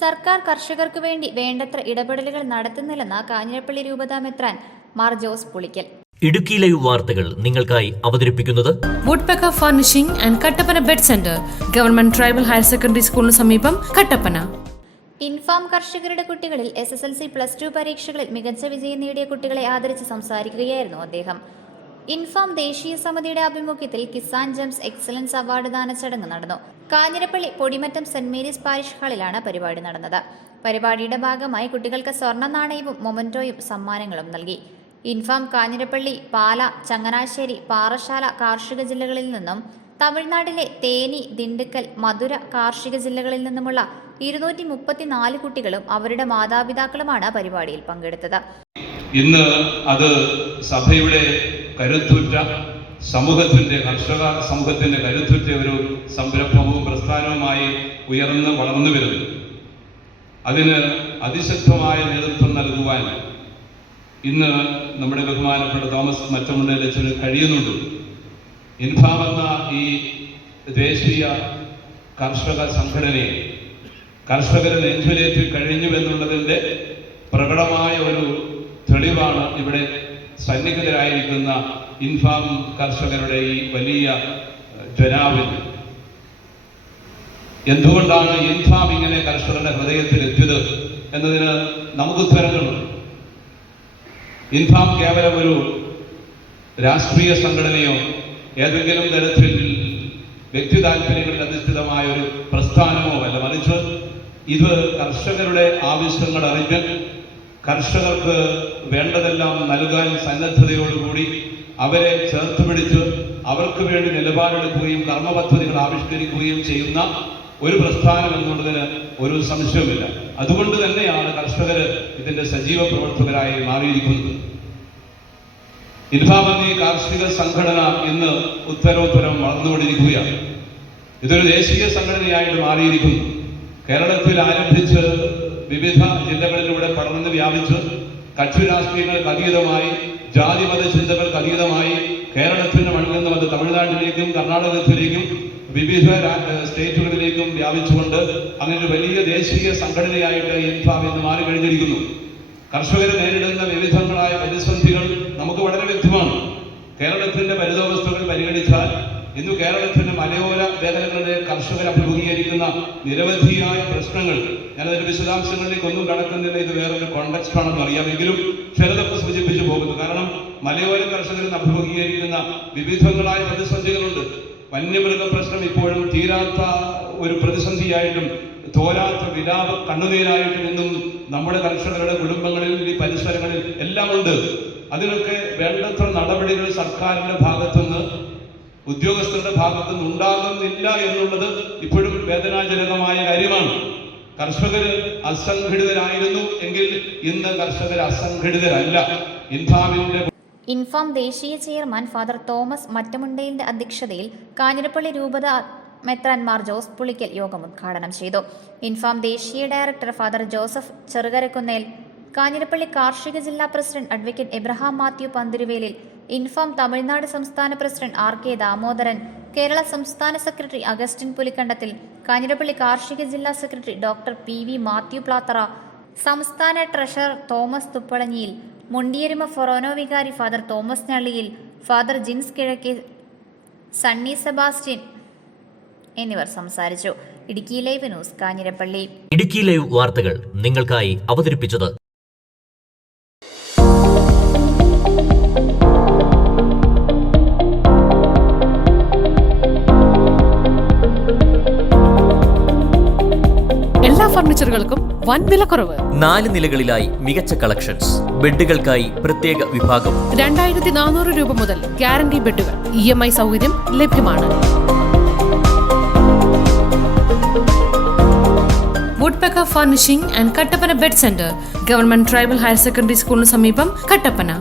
സർക്കാർ കർഷകർക്കു വേണ്ടി വേണ്ടത്ര ഇടപെടലുകൾ നടത്തുന്നില്ലെന്ന് കാഞ്ഞിരപ്പള്ളി രൂപതാ മെത്രാൻ മാർ ജോസ് പുളിക്കൽ. ഇടുക്കി ലൈവ് വാർത്തകൾ നിങ്ങൾക്കായി അവതരിപ്പിക്കുന്നത് woodpecker furnishing and Kattappana bed centre, government tribal higher secondary സ്കൂളിന് സമീപം, കട്ടപ്പന. ഇൻഫാം കർഷകരുടെ കുട്ടികളിൽ SSLC +2 പരീക്ഷകളിൽ മികച്ച വിജയം നേടിയ കുട്ടികളെ ആദരിച്ച് സംസാരിക്കുകയായിരുന്നു അദ്ദേഹം. ഇൻഫാം ദേശീയ സമിതിയുടെ ആഭിമുഖ്യത്തിൽ കിസാൻ ജെംസ് എക്സലൻസ് അവാർഡ് ദാന ചടങ്ങ് നടന്നു. Kanjirappally Podimattam saint Mary's parish ഹാളിലാണ് പരിപാടി നടന്നത്. പരിപാടിയുടെ ഭാഗമായി കുട്ടികൾക്ക് സ്വർണ്ണ നാണയവും മൊമന്റോയും സമ്മാനങ്ങളും നൽകി. ഇൻഫാം കാഞ്ഞിരപ്പള്ളി, പാല, ചങ്ങനാശ്ശേരി, പാറശാല കാർഷിക ജില്ലകളിൽ നിന്നും തമിഴ്നാട്ടിലെ തേനി, ദിണ്ടുക്കൽ, മധുര കാർഷിക ജില്ലകളിൽ നിന്നുമുള്ള 234 കുട്ടികളും അവരുടെ മാതാപിതാക്കളുമാണ് പരിപാടിയിൽ പങ്കെടുത്തത്. ഇന്ന് അത് സഭയുടെ കരുത്തുറ്റ സമൂഹത്തിന്റെ, കർഷക സമൂഹത്തിന്റെ കരുത്തുറ്റ ഒരു സംരംഭവും പ്രസ്ഥാനവുമായി ഉയർന്ന് വളർന്നു വരുന്നു. അതിന് അതിശക്തമായ നേതൃത്വം നൽകുവാൻ ഇന്ന് നമ്മുടെ ബഹുമാനപ്പെട്ട തോമസ് മറ്റമുണ്ടേലച്ചന് കഴിയുന്നുണ്ട്. ഇൻഫാം എന്ന ഈ ദേശീയ കർഷക സംഘടനയെ കർഷകരെ നെഞ്ചുലേറ്റി കഴിഞ്ഞുവെന്നുള്ളതിൻ്റെ പ്രകടമായ ഒരു തെളിവാണ് ഇവിടെ സന്നിഹിതരായിരിക്കുന്ന ഇൻഫാം കർഷകരുടെ ഈ വലിയ ജനാവിൽ. എന്തുകൊണ്ടാണ് ഇൻഫാം ഇങ്ങനെ കർഷകരുടെ ഹൃദയത്തിൽ എത്തിയത് എന്നതിന് നമുക്ക് ഉത്തരങ്ങളുണ്ട്. ഇൻഫാം കേവലം ഒരു രാഷ്ട്രീയ സംഘടനയോ ഏതെങ്കിലും തരത്തിൽ വ്യക്തി താല്പര്യങ്ങളിൽ അധിഷ്ഠിതമായ ഒരു പ്രസ്ഥാനമോ അല്ല, മറിച്ച് ഇത് കർഷകരുടെ ആവശ്യങ്ങൾ അറിഞ്ഞ് കർഷകർക്ക് വേണ്ടതെല്ലാം നൽകാൻ സന്നദ്ധതയോടുകൂടി അവരെ ചേർത്ത് പിടിച്ച് അവർക്ക് വേണ്ടി നിലപാടെടുക്കുകയും കർമ്മപദ്ധതികൾ ആവിഷ്കരിക്കുകയും ചെയ്യുന്ന ഒരു പ്രസ്ഥാനം എന്നുള്ളതിന് ഒരു സംശയവുമില്ല. അതുകൊണ്ട് തന്നെയാണ് കർഷകർ ഇതിന്റെ സജീവ പ്രവർത്തകരായി മാറിയിരിക്കുന്നത്. ഇൻഫാം എന്ന കാർഷിക സംഘടന ഇന്ന് ഉത്തരോത്തരം വളർന്നുകൊണ്ടിരിക്കുകയാണ്. ഇതൊരു ദേശീയ സംഘടനയായിട്ട് മാറിയിരിക്കുന്നു. കേരളത്തിൽ ആരംഭിച്ച് വിവിധ ജില്ലകളിലൂടെ പടർന്ന് വ്യാപിച്ച് കക്ഷി രാഷ്ട്രീയങ്ങൾക്ക് അതീതമായി, ജാതിമത ചിന്തകൾക്ക് അതീതമായി കേരളത്തിന്റെ മണ്ണിൽ നിന്നും അത് തമിഴ്നാട്ടിലേക്കും കർണാടകത്തിലേക്കും വിവിധ സ്റ്റേറ്റുകളിലേക്കും വ്യാപിച്ചുകൊണ്ട് അങ്ങനെ ഒരു വലിയ ദേശീയ സംഘടനയായിട്ട് ഇൻഫാം ഇന്ന് മാറിക്കഴിഞ്ഞിരിക്കുന്നു. കർഷകർ നേരിടുന്ന വിവിധങ്ങളായ പ്രതിസന്ധികൾ നമുക്ക് വളരെ വ്യക്തമാണ്. കേരളത്തിന്റെ പരിതോവസ്ഥകൾ പരിഗണിച്ചാൽ ഇന്ന് കേരളത്തിന്റെ മലയോര മേഖലകളിലെ കർഷകർ അഭിമുഖീകരിക്കുന്ന നിരവധിയായ പ്രശ്നങ്ങൾ, ഞാനതിന്റെ വിശദാംശങ്ങളിലേക്ക് ഒന്നും കടക്കുന്നില്ല, ഇത് വേറൊരു കോണ്ടെക്സ്റ്റ് ആണെന്ന് അറിയാമെങ്കിലും ചിലതൊക്കെ സൂചിപ്പിച്ചു പോകുന്നു. കാരണം മലയോര കർഷകരിൽ അഭിമുഖീകരിക്കുന്ന വിവിധങ്ങളായ പ്രതിസന്ധികളുണ്ട്. വന്യമൃഗ പ്രശ്നം ഇപ്പോഴും തീരാത്ത ഒരു പ്രതിസന്ധിയായിട്ടും തോരാത്ത വിലാപ കണ്ണുനീരായിട്ടും ഇന്നും നമ്മുടെ കർഷകരുടെ കുടുംബങ്ങളിൽ, ഈ പരിസരങ്ങളിൽ എല്ലാം ഉണ്ട്. അതിനൊക്കെ വേണ്ടത്ര നടപടികൾ സർക്കാരിന്റെ ഭാഗത്തുനിന്ന്, ഉദ്യോഗസ്ഥരുടെ ഭാഗത്തുനിന്ന് ഉണ്ടാകുന്നില്ല എന്നുള്ളത് ഇപ്പോഴും വേദനാജനകമായ കാര്യമാണ്. കർഷകർ അസംഘടിതരായിരുന്നു എങ്കിൽ ഇന്ന് കർഷകർ അസംഘടിതരല്ല. ഇൻഫാം ദേശീയ ചെയർമാൻ ഫാദർ തോമസ് മറ്റമുണ്ടയിലിന്റെ അധ്യക്ഷതയിൽ കാഞ്ഞിരപ്പള്ളി രൂപത മെത്രാൻ മാർ ജോസ് പുളിക്കൽ യോഗം ഉദ്ഘാടനം ചെയ്തു. ഇൻഫാം ദേശീയ director father Joseph Cherukarakunnel, Kanjirappally കാർഷിക ജില്ലാ president advocate Abraham Mathew Panthiruvelil, Infam Tamil Nadu സംസ്ഥാന പ്രസിഡന്റ് RK ദാമോദരൻ, കേരള സംസ്ഥാന സെക്രട്ടറി അഗസ്റ്റിൻ പുലിക്കണ്ടത്തിൽ, കാഞ്ഞിരപ്പള്ളി കാർഷിക ജില്ലാ secretary doctor PV Mathew Plathara, സംസ്ഥാന ട്രഷറർ തോമസ് തുപ്പളഞ്ഞിയിൽ, മുണ്ടിയരുമ ഫൊറോനോ വികാരി ഫാദർ തോമസ് ഞള്ളിയിൽ, ഫാദർ ജിൻസ് കിഴക്കേ, സണ്ണി സെബാസ്റ്റ്യൻ എന്നിവർ സംസാരിച്ചു. Idukki live news, Kanjirappally. Idukki live വാർത്തകൾ നിങ്ങൾക്കായി അവതരിപ്പിച്ചത് എല്ലാ ഫർണിച്ചറുകൾക്കും വൻ വിലക്കുറവ്. 4 നിലകളിലായി മികച്ച കളക്ഷൻസ്. ബെഡുകൾക്കായി പ്രത്യേക വിഭാഗം. 2400 രൂപ മുതൽ ഗ്യാരണ്ടി ബെഡുകൾ. EMI സൗകര്യം ലഭ്യമാണ്. Woodpecker furnishing and Kattappana bed centre, government tribal higher secondary സ്കൂളിന് സമീപം, കട്ടപ്പന.